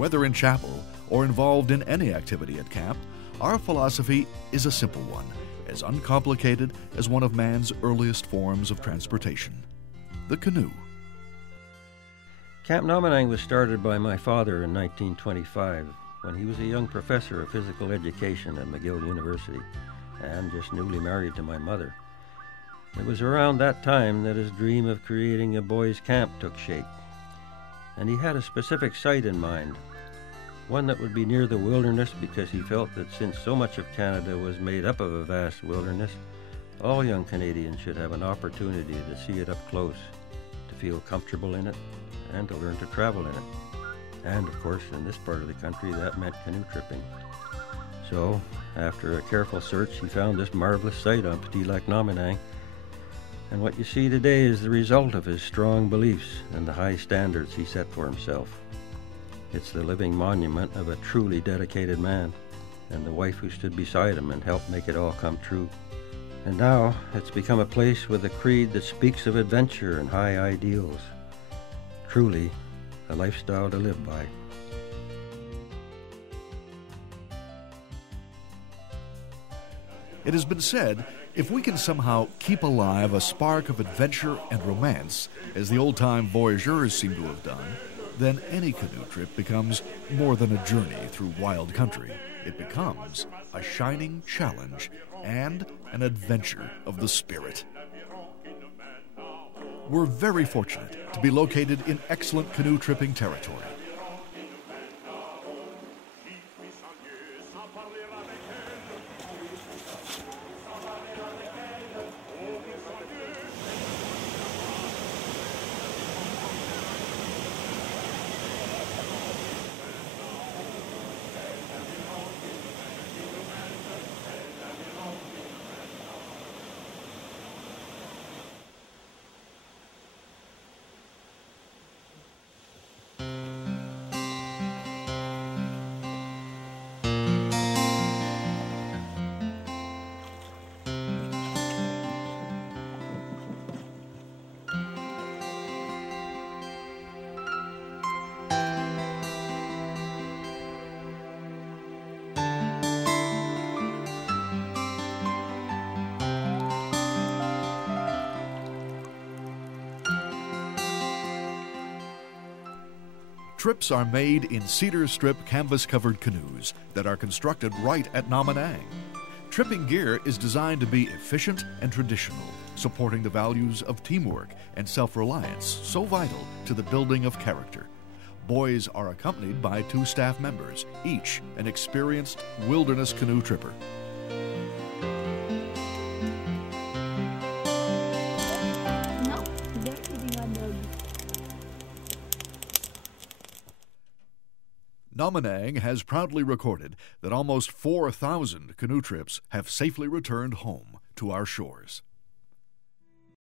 Whether in chapel or involved in any activity at camp, our philosophy is a simple one, as uncomplicated as one of man's earliest forms of transportation: the canoe. Camp Nominingue was started by my father in 1925 when he was a young professor of physical education at McGill University and just newly married to my mother. It was around that time that his dream of creating a boys' camp took shape, and he had a specific site in mind, one that would be near the wilderness because he felt that since so much of Canada was made up of a vast wilderness, all young Canadians should have an opportunity to see it up close, to feel comfortable in it, and to learn to travel in it. And of course, in this part of the country, that meant canoe tripping. So, after a careful search, he found this marvelous site on Petit Lac Nominingue, and what you see today is the result of his strong beliefs and the high standards he set for himself. It's the living monument of a truly dedicated man, and the wife who stood beside him and helped make it all come true. And now, it's become a place with a creed that speaks of adventure and high ideals. Truly, a lifestyle to live by. It has been said, if we can somehow keep alive a spark of adventure and romance, as the old-time voyageurs seem to have done, then any canoe trip becomes more than a journey through wild country. It becomes a shining challenge and an adventure of the spirit. We're very fortunate to be located in excellent canoe tripping territory. Trips are made in cedar strip canvas-covered canoes that are constructed right at Nominingue. Tripping gear is designed to be efficient and traditional, supporting the values of teamwork and self-reliance so vital to the building of character. Boys are accompanied by 2 staff members, each an experienced wilderness canoe tripper. Nominingue has proudly recorded that almost 4,000 canoe trips have safely returned home to our shores.